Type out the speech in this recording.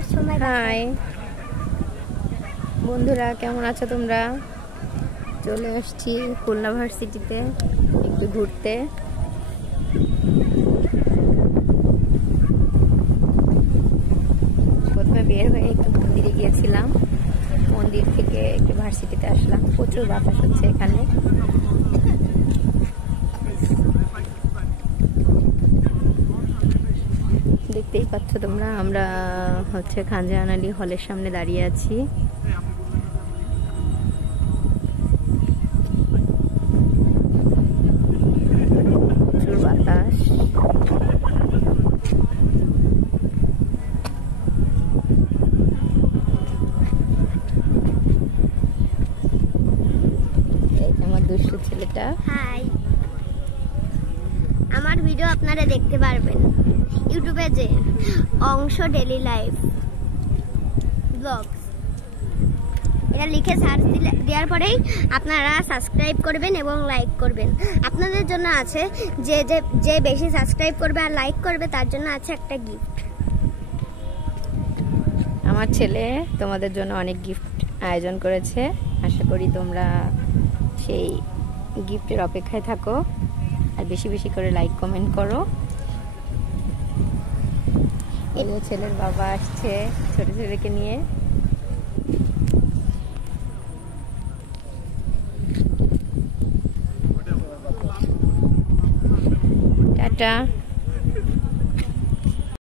High বন্ধুরা, কেমন আছো তোমরা? চলে আসছি খুলনা ভার্সিটিতে একটু ঘুরতে। প্রথমে বের হয়ে একটু মন্দিরে গিয়েছিলাম, মন্দির থেকে একটু ভার্সিটিতে আসলাম। প্রচুর বাতাস হচ্ছে এখানে। দেখতেই পাচ্ছ তোমরা, আমরা হচ্ছে খানজাহান আলী হলের সামনে দাঁড়িয়ে আছি। প্রচুর বাতাস। এই আমার দুষ্টু ছেলেটা। হাই, আমার ভিডিও আপনারা দেখতে পারবেন ইউটিউবে, যে অংশ ডেইলি লাইফ ব্লগস, এটা লিখে সার্চ দেওয়ার পরেই আপনারা সাবস্ক্রাইব করবেন এবং লাইক করবেন। আপনাদের জন্য আছে যে যে যে বেশি সাবস্ক্রাইব করবে আর লাইক করবে তার জন্য আছে একটা গিফট। আমার ছেলে তোমাদের জন্য অনেক গিফট আয়োজন করেছে। আশা করি তোমরা সেই গিফটের অপেক্ষায় থাকো আর বেশি বেশি করে লাইক কমেন্ট করো। এই ছেলের বাবা আসছে ছোট ছেলেকে নিয়ে। টাটা।